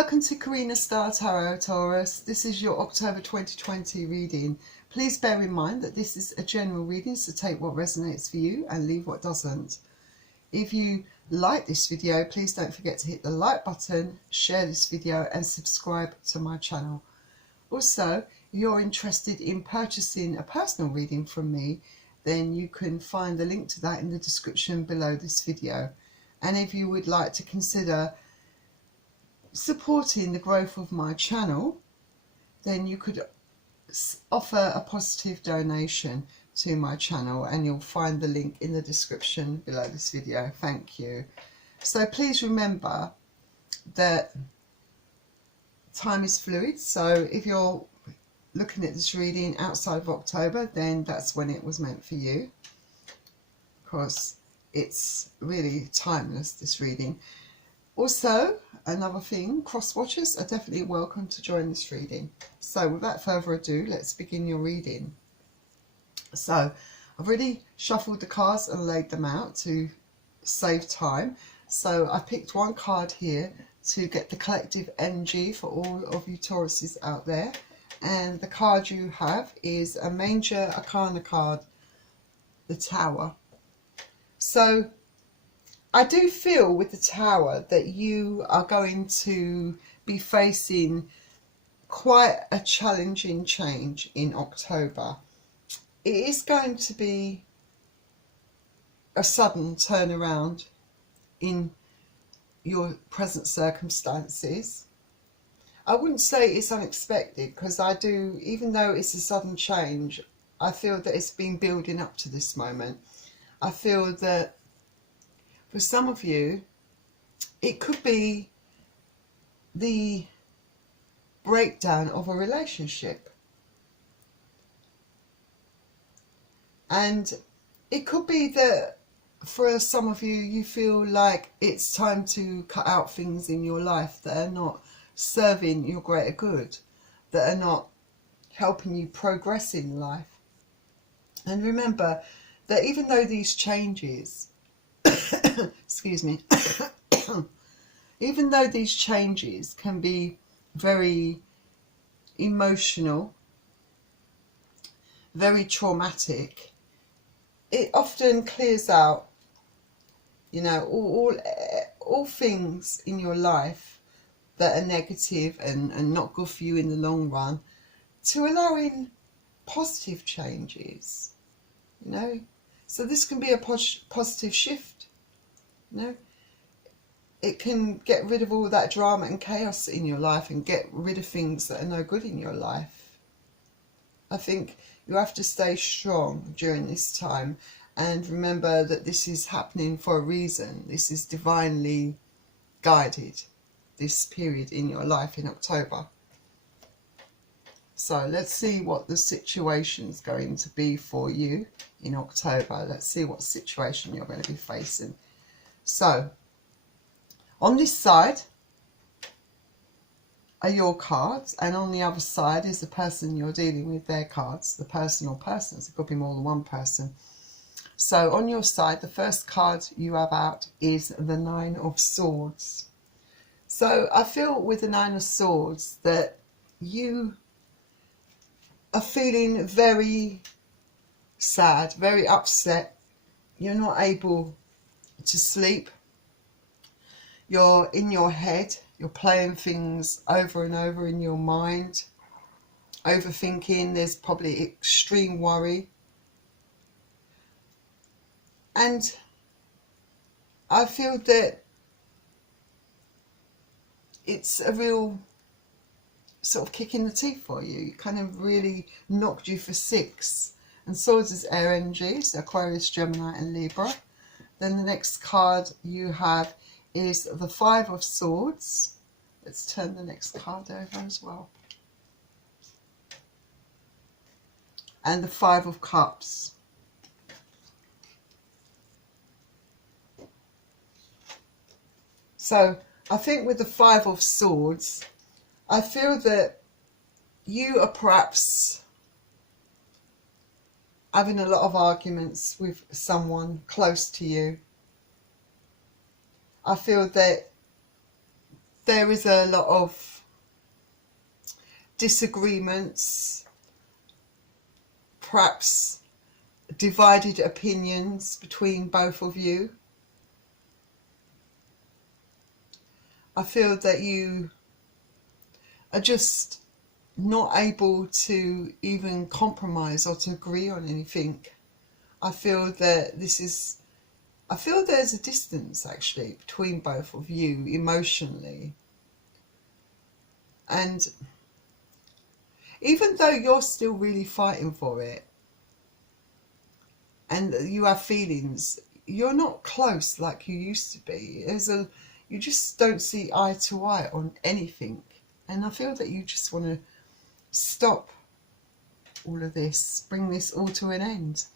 Welcome to Karina Star Tarot, Taurus. This is your October 2020 reading. Please bear in mind that this is a general reading, so take what resonates for you and leave what doesn't. If you like this video, please don't forget to hit the like button, share this video and subscribe to my channel. Also, if you're interested in purchasing a personal reading from me, then you can find the link to that in the description below this video. And if you would like to consider supporting the growth of my channel, then you could offer a positive donation to my channel, and you'll find the link in the description below this video. Thank you. So please remember that time is fluid, so if you're looking at this reading outside of October, then that's when it was meant for you, because it's really timeless, this reading. Also, another thing, cross watchers are definitely welcome to join this reading. So without further ado, let's begin your reading. So I've already shuffled the cards and laid them out to save time. So I picked one card here to get the collective energy for all of you Tauruses out there. And the card you have is a Major Arcana card, the Tower. So I do feel with the Tower that you are going to be facing quite a challenging change in October. It is going to be a sudden turnaround in your present circumstances. I wouldn't say it's unexpected, because I do, even though it's a sudden change, I feel that it's been building up to this moment. I feel that for some of you, it could be the breakdown of a relationship. And it could be that for some of you, you feel like it's time to cut out things in your life that are not serving your greater good, that are not helping you progress in life. And remember that even though these changes excuse me, even though these changes can be very emotional, very traumatic, it often clears out, you know, all things in your life that are negative and not good for you in the long run, to allowing positive changes, you know. So this can be a positive shift, you know. It can get rid of all that drama and chaos in your life and get rid of things that are no good in your life. I think you have to stay strong during this time, and remember that this is happening for a reason. This is divinely guided, this period in your life in October. So let's see what the situation's going to be for you in October. Let's see what situation you're going to be facing. So on this side are your cards, and on the other side is the person you're dealing with, their cards, the person or persons. It could be more than one person. So on your side, the first card you have out is the Nine of Swords. So I feel with the Nine of Swords that you are feeling very sad, very upset. You're not able to sleep. You're in your head. You're playing things over and over in your mind. Overthinking. There's probably extreme worry. And I feel that it's a real sort of kick in the teeth for you. It kind of really knocked you for six. And Swords is air energy, so Aquarius, Gemini and Libra. Then the next card you have is the Five of Swords. Let's turn the next card over as well. And the Five of Cups. So I think with the Five of Swords, I feel that you are perhaps having a lot of arguments with someone close to you. I feel that there is a lot of disagreements, perhaps divided opinions between both of you. I feel that you are just not able to even compromise or to agree on anything. I feel that I feel there's a distance actually between both of you emotionally. And even though you're still really fighting for it and you have feelings, you're not close like you used to be. You just don't see eye to eye on anything. And I feel that you just want to stop all of this, bring this all to an end.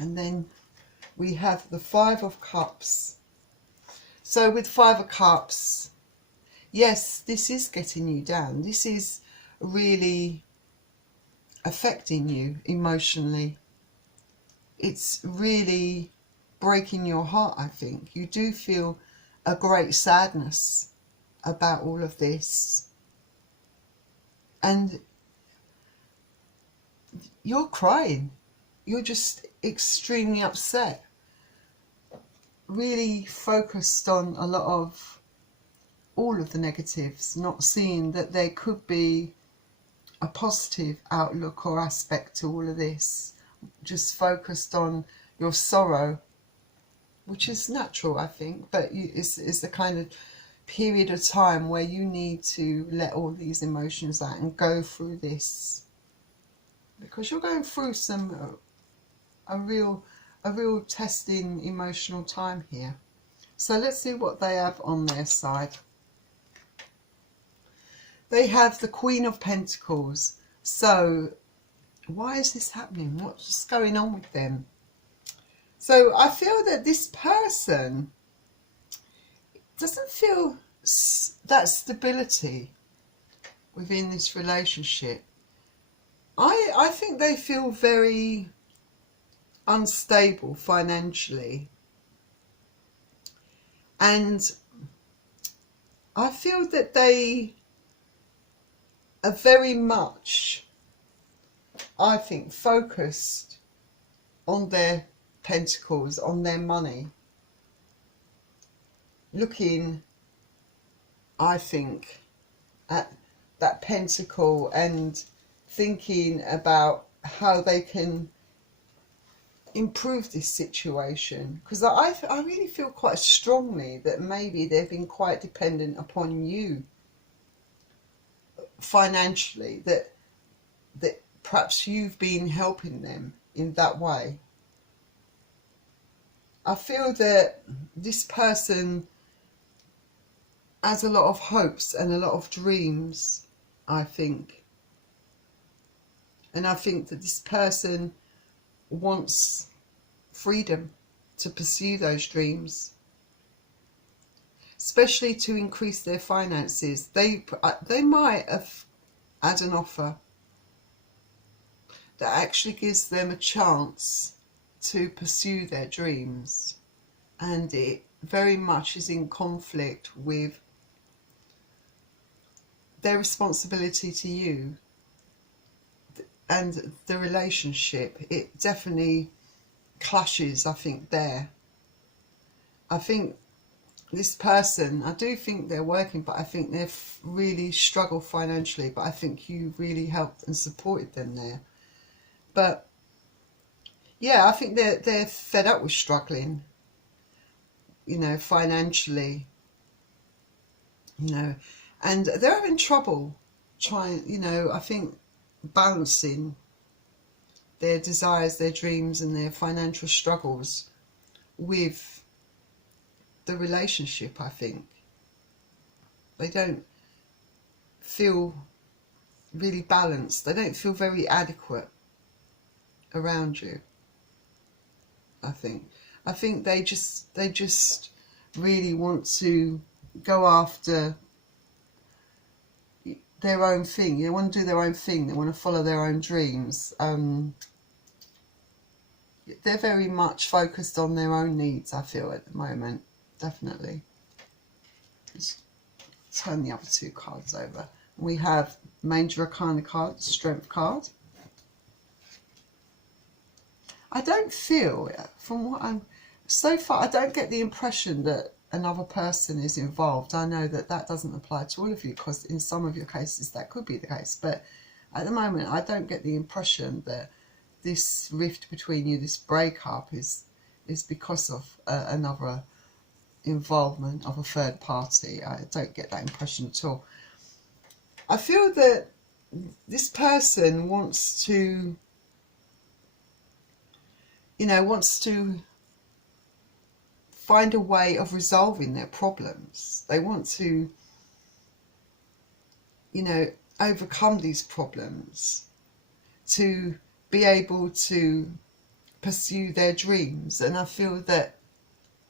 And then we have the Five of Cups. So with Five of Cups, yes, this is getting you down. This is really affecting you emotionally. It's really breaking your heart, I think. You do feel a great sadness about all of this. And you're crying. You're just extremely upset. Really focused on a lot of all of the negatives, not seeing that there could be a positive outlook or aspect to all of this. Just focused on your sorrow, which is natural, I think, but it's the kind of period of time where you need to let all these emotions out and go through this, because you're going through a real testing emotional time here. So let's see what they have on their side. They have the Queen of Pentacles. So why is this happening? What's going on with them? So I feel that this person doesn't feel that stability within this relationship. I think they feel very unstable financially. And I feel that they are very much, I think, focused on their pentacles, on their money. Looking, I think, at that pentacle and thinking about how they can improve this situation. Because I really feel quite strongly that maybe they've been quite dependent upon you financially, that perhaps you've been helping them in that way. I feel that this person has a lot of hopes and a lot of dreams, I think. And I think that this person wants freedom to pursue those dreams, especially to increase their finances. They might have had an offer that actually gives them a chance to pursue their dreams, and it very much is in conflict with their responsibility to you and the relationship. It definitely clashes, I think, there. I think this person, I do think they're working, but I think they've really struggled financially, but I think you really helped and supported them there. But yeah, I think they're fed up with struggling, you know, financially, you know, and they're having trouble trying, you know, I think, balancing their desires, their dreams and their financial struggles with the relationship. I think they don't feel really balanced. They don't feel very adequate around you. I think they just really want to go after their own thing. They want to do their own thing. They want to follow their own dreams. they're very much focused on their own needs, I feel, at the moment. Definitely. Let's turn the other two cards over. We have Major Arcana card, Strength card. I don't feel, from what I'm... So far, I don't get the impression that another person is involved. I know that that doesn't apply to all of you, because in some of your cases that could be the case. But at the moment, I don't get the impression that this rift between you, this breakup, is because of another involvement of a third party. I don't get that impression at all. I feel that this person wants to, wants to find a way of resolving their problems. They want to, overcome these problems, to be able to pursue their dreams. And I feel that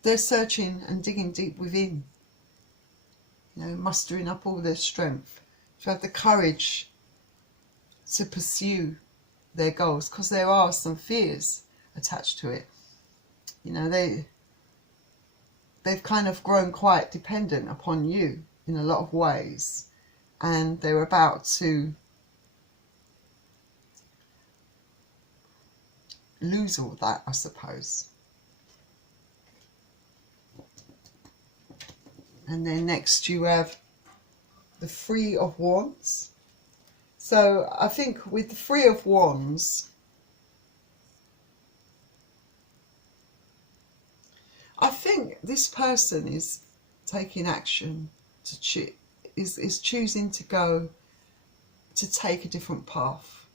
they're searching and digging deep within, mustering up all their strength to have the courage to pursue their goals, because there are some fears attached to it. They've kind of grown quite dependent upon you in a lot of ways, and they're about to lose all that, I suppose. And then next you have the Three of Wands. So I think with the Three of Wands, I think this person is taking action to is choosing to go, to take a different path,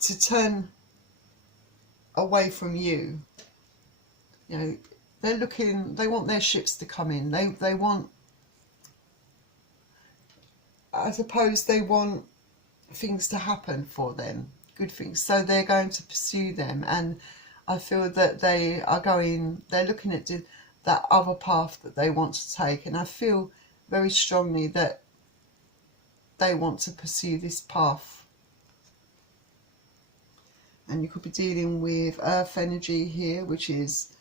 to turn away from you. They're looking, they want their ships to come in. They want, I suppose they want things to happen for them, good things. So they're going to pursue them, and I feel that they're looking at that other path that they want to take, and I feel very strongly that they want to pursue this path. And you could be dealing with earth energy here, which is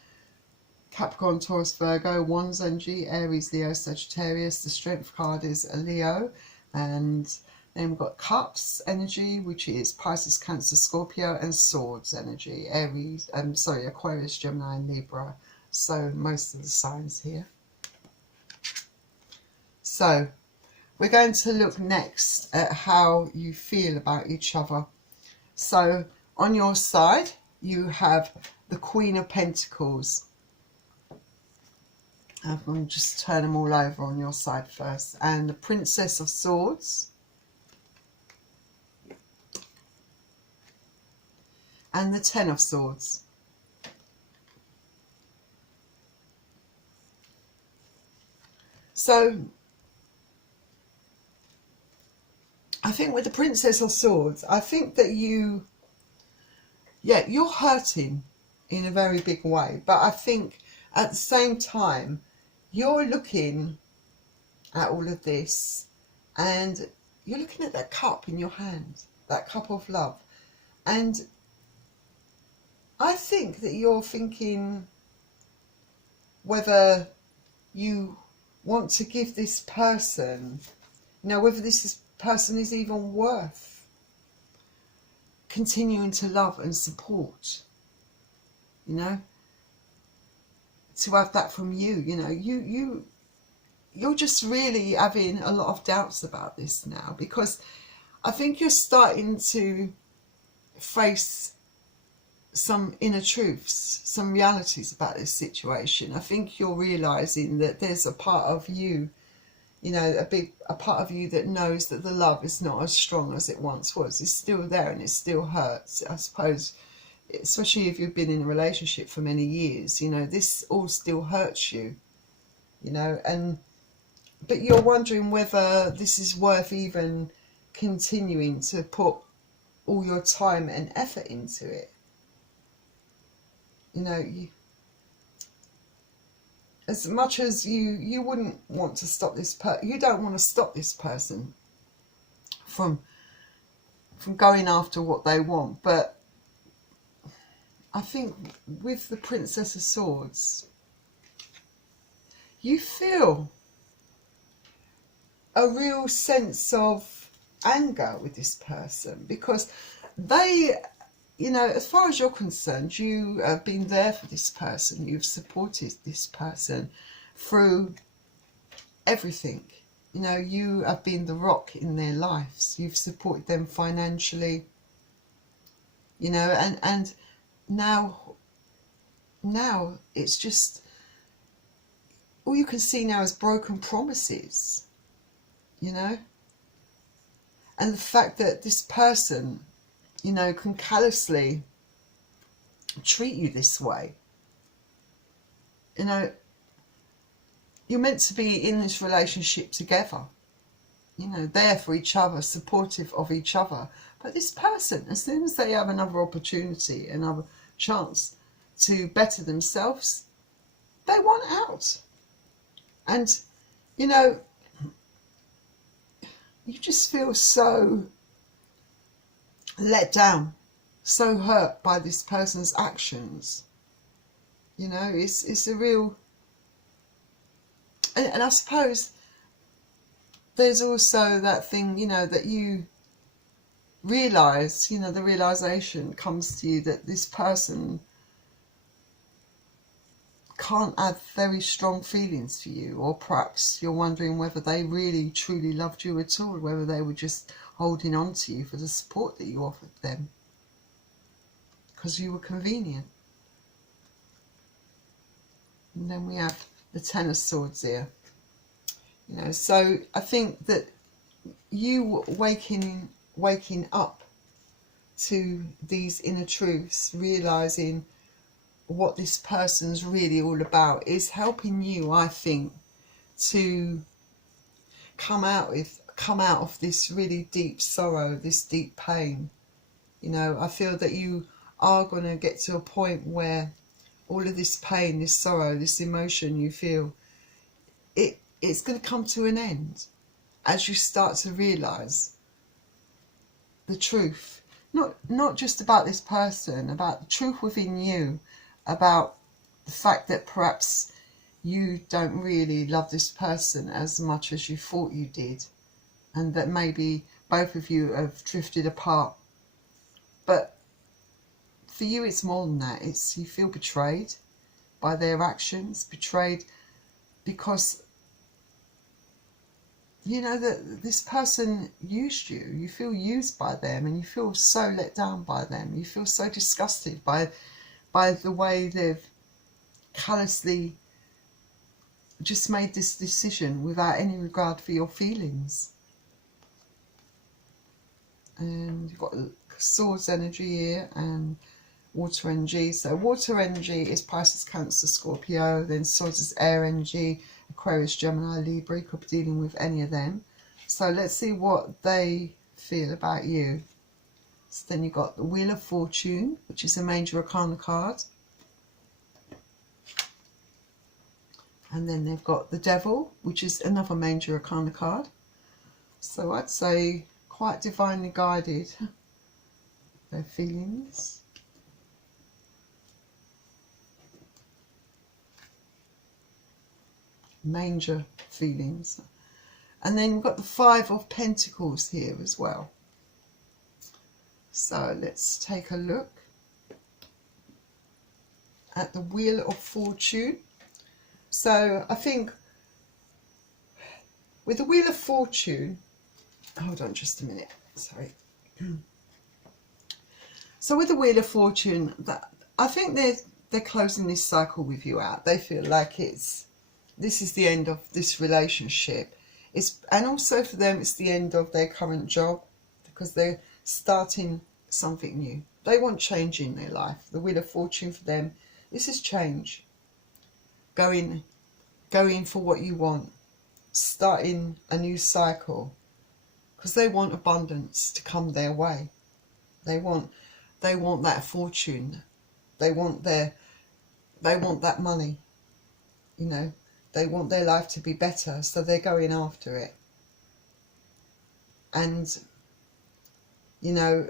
Capricorn, Taurus, Virgo, Wands energy, Aries, Leo, Sagittarius. The Strength card is a Leo. And then we've got Cups energy, which is Pisces, Cancer, Scorpio, and Swords energy, Aquarius, Gemini, and Libra. So most of the signs here. So we're going to look next at how you feel about each other. So on your side, you have the Queen of Pentacles. I'm going to just turn them all over on your side first. And the Princess of Swords. And the Ten of Swords. So I think with the Princess of Swords, I think that you're hurting in a very big way. But I think at the same time, you're looking at all of this and you're looking at that cup in your hand, that cup of love. And I think that you're thinking whether you want to give this person, whether this person is even worth continuing to love and support, to have that from you. You're just really having a lot of doubts about this now, because I think you're starting to face some inner truths, some realities about this situation. I think you're realizing that there's a part of you, a part of you that knows that the love is not as strong as it once was. It's still there and it still hurts, I suppose, especially if you've been in a relationship for many years. This all still hurts you, but you're wondering whether this is worth even continuing to put all your time and effort into it. As much as you wouldn't want to stop this you don't want to stop this person from going after what they want, but I think with the Princess of Swords, you feel a real sense of anger with this person, because they, you know, as far as you're concerned, you have been there for this person, you've supported this person through everything. You know, you have been the rock in their lives, you've supported them financially, you know, and now it's just, all you can see now is broken promises, you know. And the fact that this person, you know, can callously treat you this way. You know, you're meant to be in this relationship together, you know, there for each other, supportive of each other. But this person, as soon as they have another opportunity, another chance to better themselves, they want out. And, you know, you just feel so let down, so hurt by this person's actions. You know, it's a real... And I suppose there's also that thing, you know, that you realise, you know, the realisation comes to you that this person can't have very strong feelings for you, or perhaps you're wondering whether they really truly loved you at all, whether they were just holding on to you for the support that you offered them because you were convenient. And then we have the Ten of Swords here. You know, so I think that you waking up to these inner truths, realising what this person's really all about, is helping you, I think, to come out of this really deep sorrow, this deep pain. You know, I feel that you are going to get to a point where all of this pain, this sorrow, this emotion you feel, it's going to come to an end as you start to realise the truth. Not just about this person, about the truth within you, about the fact that perhaps you don't really love this person as much as you thought you did, and that maybe both of you have drifted apart. But for you, it's more than that. It's, you feel betrayed by their actions, betrayed because, you know, that this person used you. You feel used by them, and you feel so let down by them. You feel so disgusted by the way they've callously just made this decision without any regard for your feelings. And you've got Swords energy here and Water energy. So Water energy is Pisces, Cancer, Scorpio. Then Swords is Air energy, Aquarius, Gemini, Libra. You could be dealing with any of them. So let's see what they feel about you. So then you've got the Wheel of Fortune, which is a Major Arcana card. And then they've got the Devil, which is another Major Arcana card. So I'd say quite divinely guided, their feelings. Major feelings. And then we've got the Five of Pentacles here as well. So let's take a look at the Wheel of Fortune. So I think with the Wheel of Fortune, hold on just a minute, sorry. So with the Wheel of Fortune, that I think they're closing this cycle with you out. They feel like this is the end of this relationship. And also for them, it's the end of their current job, because they're starting something new. They want change in their life. The Wheel of Fortune for them, this is change. Going for what you want, starting a new cycle, because they want abundance to come their way. They want that fortune. They want that money. You know, they want their life to be better, so they're going after it. And, you know,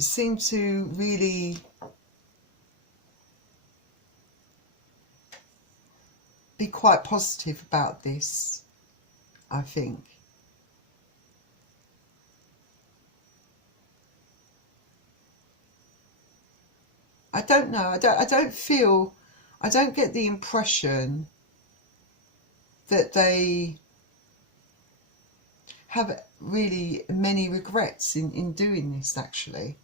seem to really be quite positive about this, I think. I don't know. I don't get the impression that they have really many regrets in doing this, actually.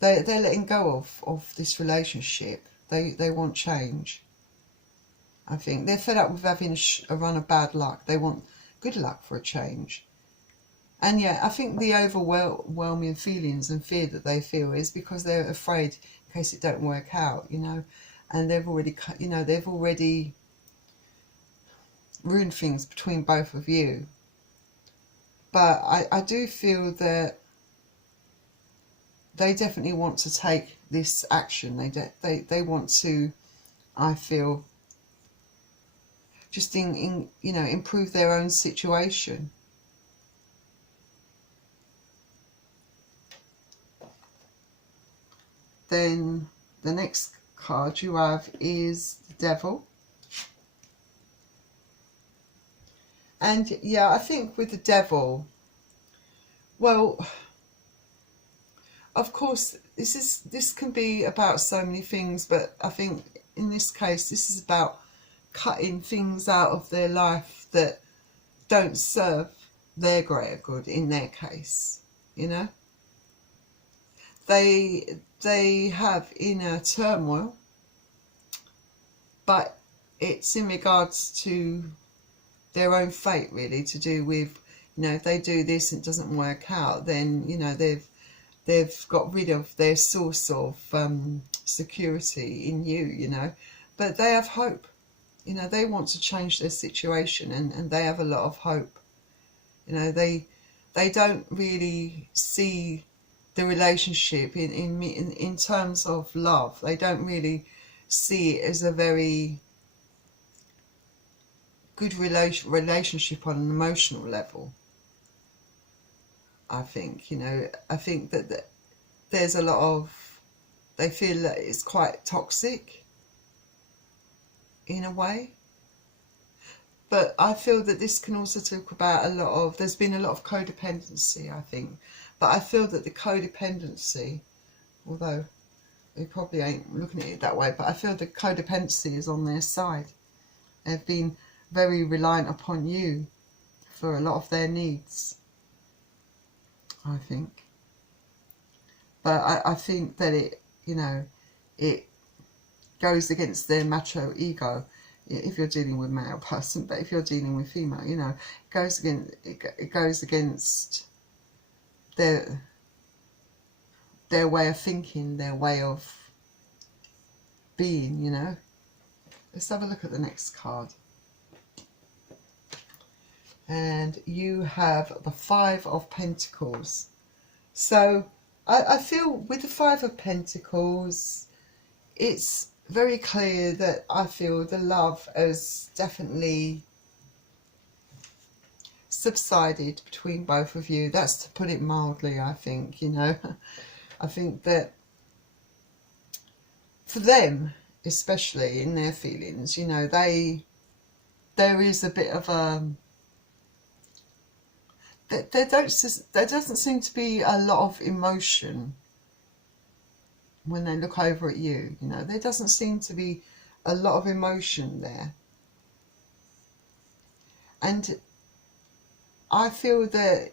They're letting go of this relationship. They want change. I think they're fed up with having a run of bad luck. They want good luck for a change. And yeah, I think the overwhelming feelings and fear that they feel is because they're afraid in case it don't work out, you know, and they've already ruined things between both of you. But I do feel that they definitely want to take this action. They want to, I feel, just improve their own situation. Then the next card you have is the Devil. And yeah, I think with the Devil, well, of course, this can be about so many things, but I think in this case, this is about cutting things out of their life that don't serve their greater good in their case, you know. They have inner turmoil, but it's in regards to their own fate, really, to do with, you know, if they do this and it doesn't work out, then, you know, they've got rid of their source of security in you, you know. But they have hope, you know. They want to change their situation, and they have a lot of hope, you know. They don't really see the relationship in terms of love. They don't really see it as a very good relationship on an emotional level. I think, you know, I think that there's a lot of, they feel that it's quite toxic in a way. But I feel that this can also talk about there's been a lot of codependency, I think. But I feel that the codependency, although they probably ain't looking at it that way, but I feel the codependency is on their side. They've been very reliant upon you for a lot of their needs, I think. But I think that it, you know, it goes against their macho ego if you're dealing with a male person. But if you're dealing with female, you know, it goes against their way of thinking, their way of being, you know. Let's have a look at the next card. And you have the Five of Pentacles. So I feel with the Five of Pentacles, it's very clear that I feel the love has definitely subsided between both of you. That's to put it mildly, I think, you know. I think that for them, especially in their feelings, you know, there is a bit of there doesn't seem to be a lot of emotion when they look over at you, you know. There doesn't seem to be a lot of emotion there. And I feel that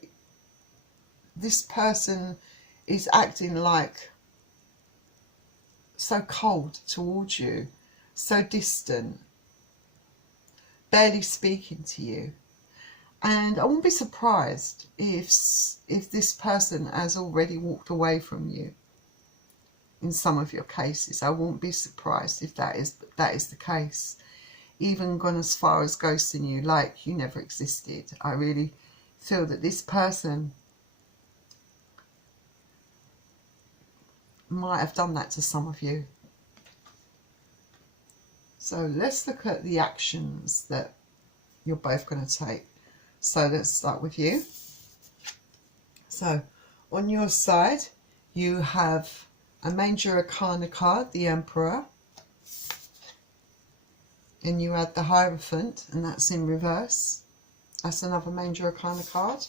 this person is acting like so cold towards you, so distant, barely speaking to you. And I won't be surprised if this person has already walked away from you in some of your cases. I won't be surprised if that is the case. Even gone as far as ghosting you, like you never existed. I really feel that this person might have done that to some of you. So let's look at the actions that you're both going to take. So let's start with you. So on your side, You have a Major Arcana card, the Emperor. And you had the Hierophant, and that's in reverse. That's another Major Arcana card.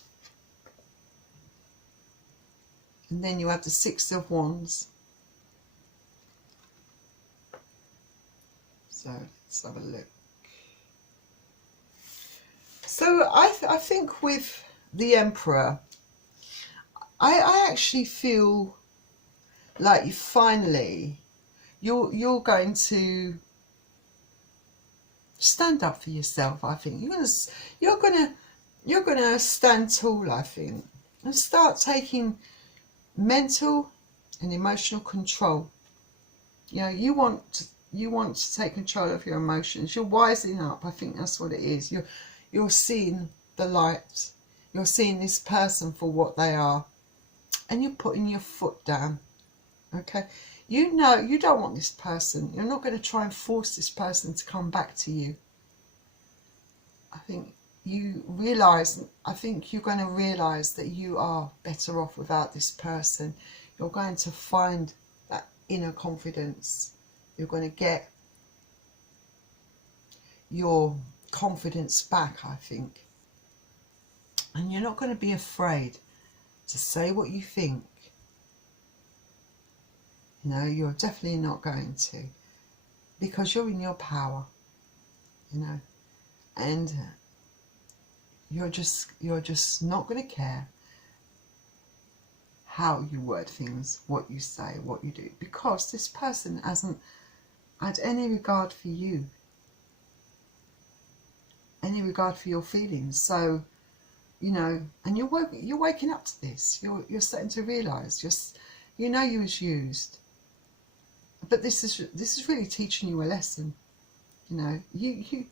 And then you have the Six of Wands. So let's have a look. So I think with the Emperor, I actually feel like you finally, you're going to stand up for yourself. I think you're gonna stand tall, I think, and start taking mental and emotional control. You know, you want to take control of your emotions. You're wising up. I think that's what it is. You're seeing the light. You're seeing this person for what they are, and you're putting your foot down. Okay, you know you don't want this person. You're not going to try and force this person to come back to you. I think you realise, I think you're going to realise that you are better off without this person. You're going to find that inner confidence. You're going to get your confidence back, I think. And you're not going to be afraid to say what you think. You know, you're definitely not going to, because you're in your power, you know, and you're just not going to care how you word things, what you say, what you do, because this person hasn't had any regard for you, any regard for your feelings. So, you know, and you're waking up to this. You're starting to realise, you know, you was used. But this is really teaching you a lesson. You know, you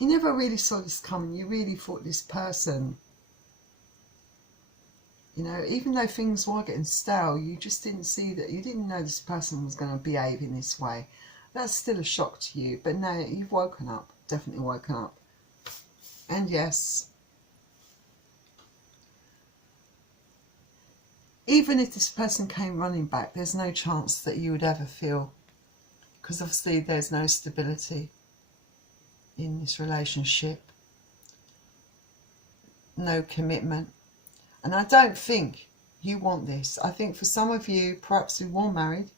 never really saw this coming. You really thought this person, you know, even though things were getting stale, you just didn't see that. You didn't know this person was going to behave in this way. That's still a shock to you. But now you've woken up, definitely woken up. And yes, even if this person came running back, there's no chance that you would ever feel, because obviously there's no stability in this relationship, no commitment. And I don't think you want this. I think for some of you, perhaps who were married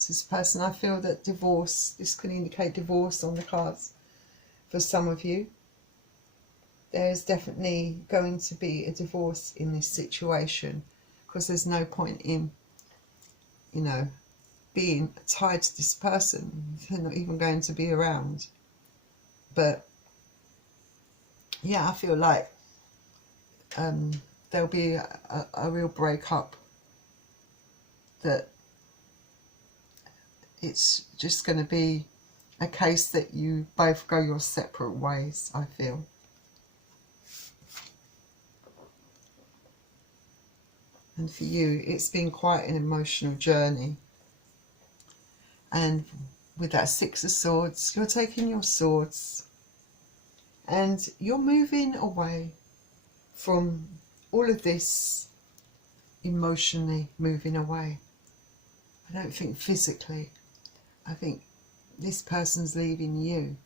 to this person, I feel that divorce, this could indicate divorce on the cards. For some of you, there's definitely going to be a divorce in this situation, because there's no point in, you know, being tied to this person. They're not even going to be around. But yeah, I feel like there'll be a real breakup, that it's just going to be a case that you both go your separate ways, I feel. And for you, it's been quite an emotional journey. And with that Six of Swords, you're taking your swords and you're moving away from all of this, emotionally moving away. I don't think physically. I think this person's leaving you,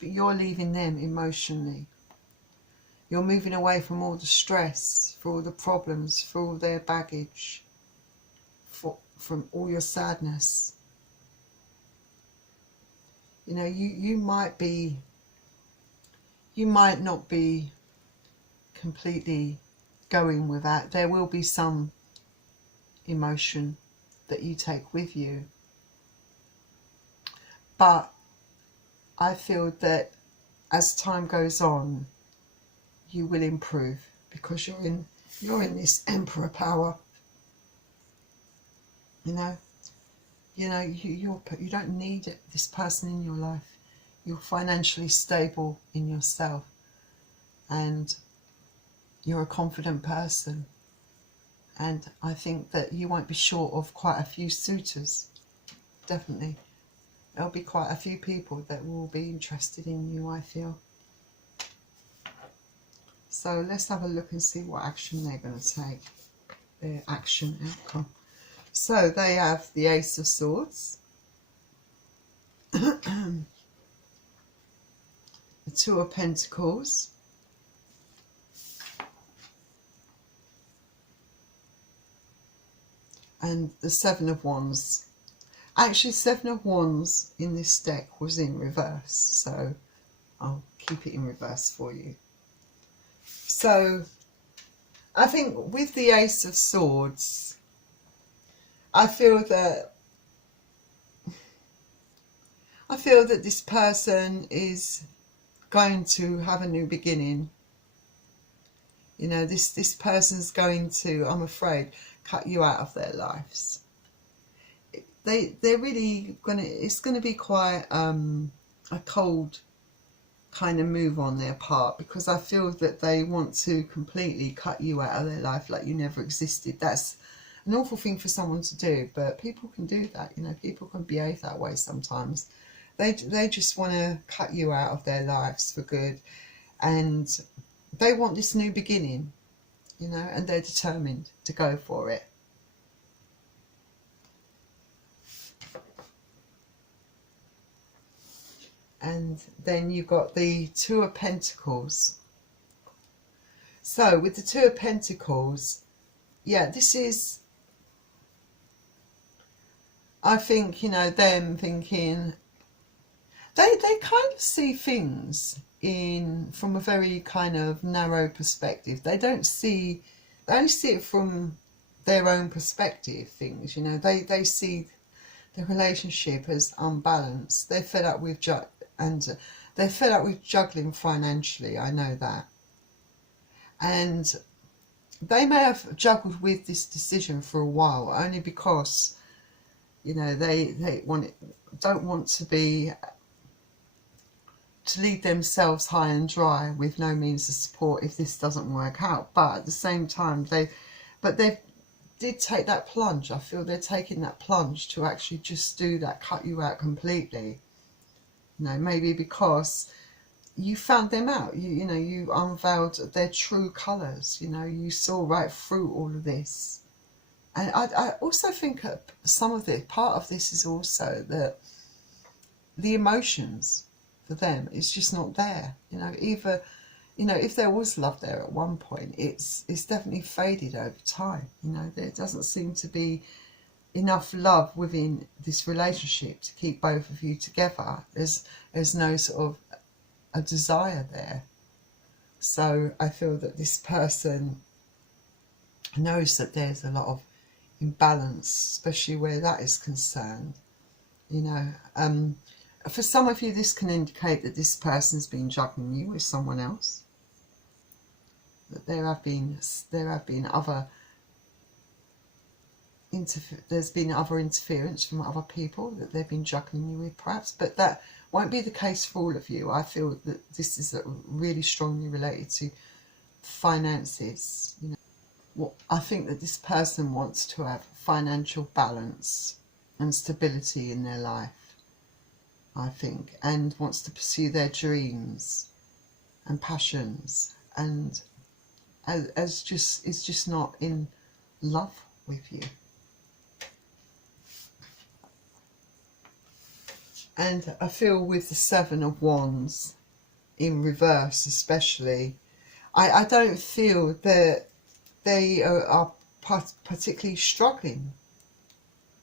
but you're leaving them emotionally. You're moving away from all the stress, for all the problems, for all their baggage, from all your sadness. You know, you might not be completely going without. There will be some emotion that you take with you. But I feel that as time goes on, you will improve, because you're in this Emperor power. You know, you don't need this person in your life. You're financially stable in yourself, and you're a confident person. And I think that you won't be short of quite a few suitors. Definitely, there'll be quite a few people that will be interested in you, I feel. So let's have a look and see what action they're going to take. Their action outcome. So they have the Ace of Swords, the Two of Pentacles, and the Seven of Wands. Actually, Seven of Wands in this deck was in reverse, so I'll keep it in reverse for you. So I think with the Ace of Swords, I feel that this person is going to have a new beginning. You know, this person's going to, I'm afraid, cut you out of their lives. They're really gonna, it's gonna be quite a cold kind of move on their part, because I feel that they want to completely cut you out of their life like you never existed. That's an awful thing for someone to do, but people can do that. You know, people can behave that way sometimes. They just want to cut you out of their lives for good, and they want this new beginning, you know, and they're determined to go for it. And then you've got the Two of Pentacles. So with the Two of Pentacles, yeah, this is, I think, you know, them thinking, they kind of see things from a very kind of narrow perspective. They only see it from their own perspective, things, you know. They see the relationship as unbalanced. They're fed up with they're fed up with juggling financially, I know that. And they may have juggled with this decision for a while, only because, you know, they don't want to leave themselves high and dry with no means of support if this doesn't work out. But at the same time, they did take that plunge. I feel they're taking that plunge to actually just do that, cut you out completely. You know, maybe because you found them out. You know, you unveiled their true colours. You know, you saw right through all of this. And I also think part of this is also that the emotions for them is just not there. You know, either, you know, if there was love there at one point, it's definitely faded over time. You know, there doesn't seem to be enough love within this relationship to keep both of you together. There's no sort of a desire there. So I feel that this person knows that there's a lot of imbalance, especially where that is concerned. You know, for some of you, this can indicate that this person's been juggling you with someone else. That there's been other interference from other people that they've been juggling you with, perhaps. But that won't be the case for all of you. I feel that this is really strongly related to finances. You know, I think that this person wants to have financial balance and stability in their life, I think, and wants to pursue their dreams and passions, and is just not in love with you. And I feel with the Seven of Wands in reverse especially, I don't feel that they are particularly struggling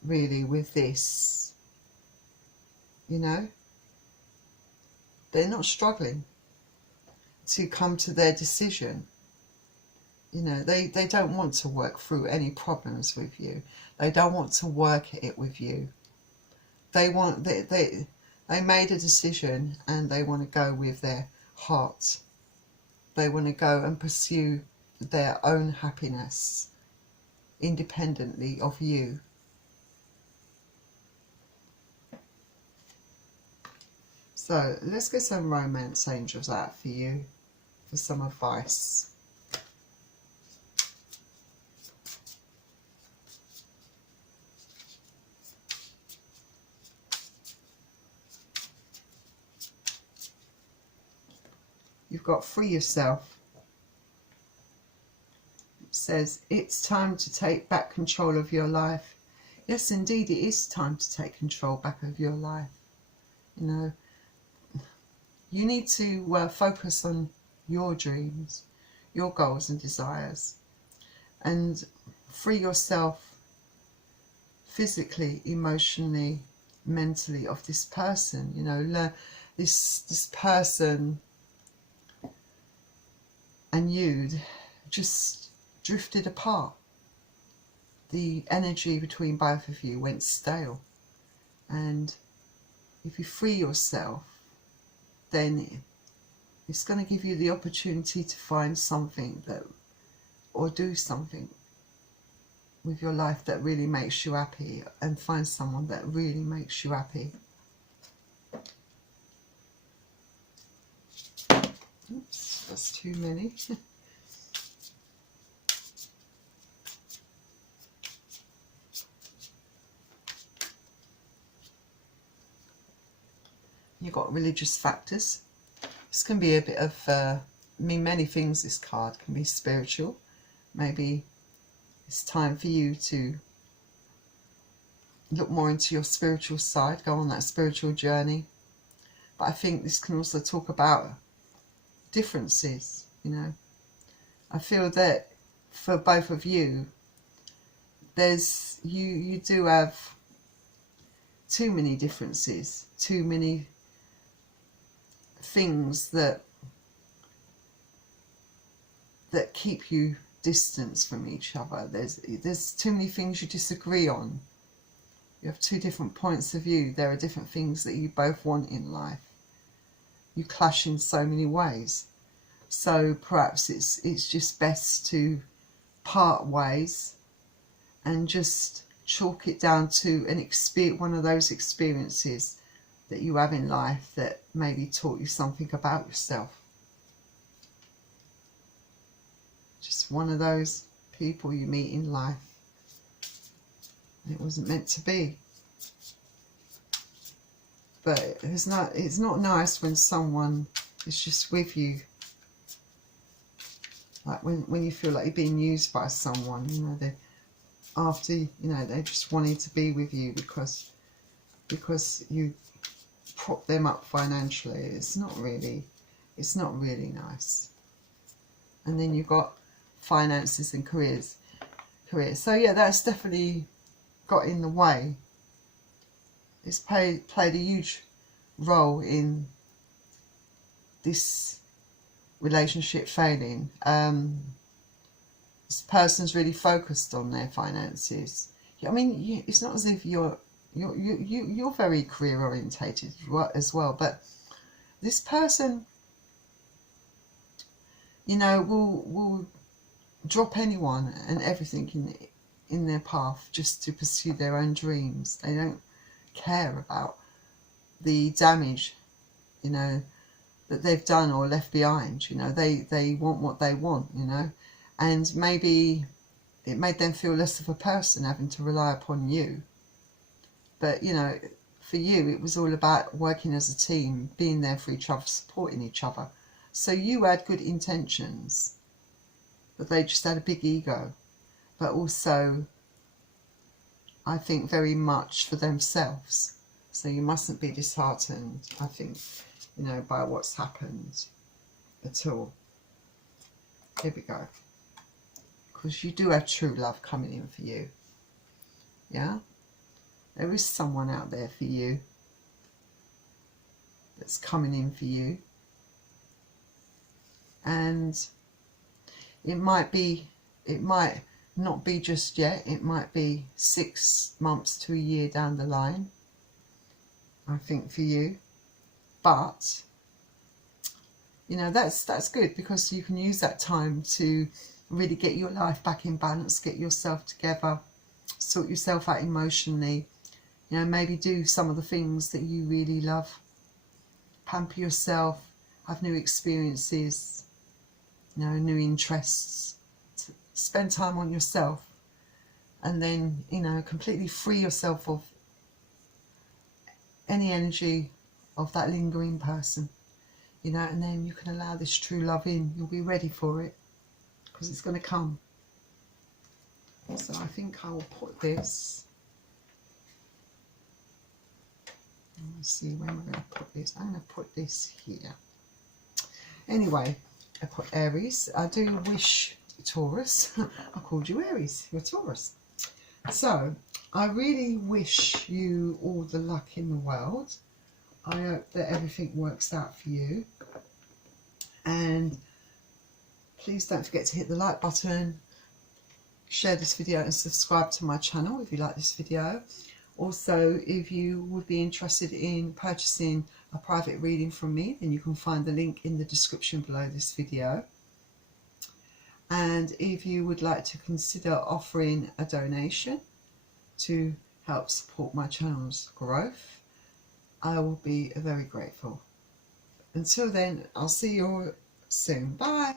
really with this. You know, they're not struggling to come to their decision. You know, they don't want to work through any problems with you. They don't want to work at it with you. They made a decision and they want to go with their heart. They want to go and pursue their own happiness independently of you. So let's get some romance angels out for you for some advice. You've got free yourself. It says it's time to take back control of your life. Yes, indeed, it is time to take control back of your life. You know, you need to focus on your dreams, your goals and desires, and free yourself physically, emotionally, mentally of this person. You know, this person and you just drifted apart. The energy between both of you went stale. And if you free yourself, then it's going to give you the opportunity to find something that, or do something with your life that really makes you happy, and find someone that really makes you happy. Oops, that's too many. You've got religious factors. This can be a bit of, mean many things. This card can be spiritual. Maybe it's time for you to look more into your spiritual side, go on that spiritual journey. But I think this can also talk about differences, you know. I feel that for both of you, there's you do have too many differences, too many things that keep you distance from each other. There's too many things you disagree on. You have two different points of view. There are different things that you both want in life. You clash in so many ways. So perhaps it's just best to part ways and just chalk it down to one of those experiences that you have in life that maybe taught you something about yourself. Just one of those people you meet in life. It wasn't meant to be. But it's not nice when someone is just with you. Like when you feel like you're being used by someone, you know, they just wanted to be with you because you prop them up financially. It's not really nice. And then you've got finances and careers. So yeah, that's definitely got in the way. It's played a huge role in this relationship failing. This person's really focused on their finances. I mean, it's not as if you're very career orientated as well, but this person, you know, will drop anyone and everything in their path just to pursue their own dreams. They don't care about the damage, you know, that they've done or left behind. You know, they want what they want, you know, and maybe it made them feel less of a person having to rely upon you. But you know, for you it was all about working as a team, being there for each other, supporting each other. So you had good intentions, but they just had a big ego. But also, I think, very much for themselves. So you mustn't be disheartened, I think, you know, by what's happened at all. Here we go. Because you do have true love coming in for you. Yeah? There is someone out there for you that's coming in for you. And it might not be just yet. It might be 6 months to a year down the line, I think, for you. But you know, that's good, because you can use that time to really get your life back in balance, get yourself together, sort yourself out emotionally, you know, maybe do some of the things that you really love, pamper yourself, have new experiences, you know, new interests, spend time on yourself, and then, you know, completely free yourself of any energy of that lingering person, you know, and then you can allow this true love in. You'll be ready for it, because it's going to come. So I think I will put this Let's see when we're going to put this. I'm going to put this here. Anyway, I put Aries. I do wish Taurus. I called you Aries. You're Taurus. So I really wish you all the luck in the world. I hope that everything works out for you. And please don't forget to hit the like button, share this video and subscribe to my channel if you like this video. Also, if you would be interested in purchasing a private reading from me, then you can find the link in the description below this video. And if you would like to consider offering a donation to help support my channel's growth, I will be very grateful. Until then, I'll see you all soon. Bye.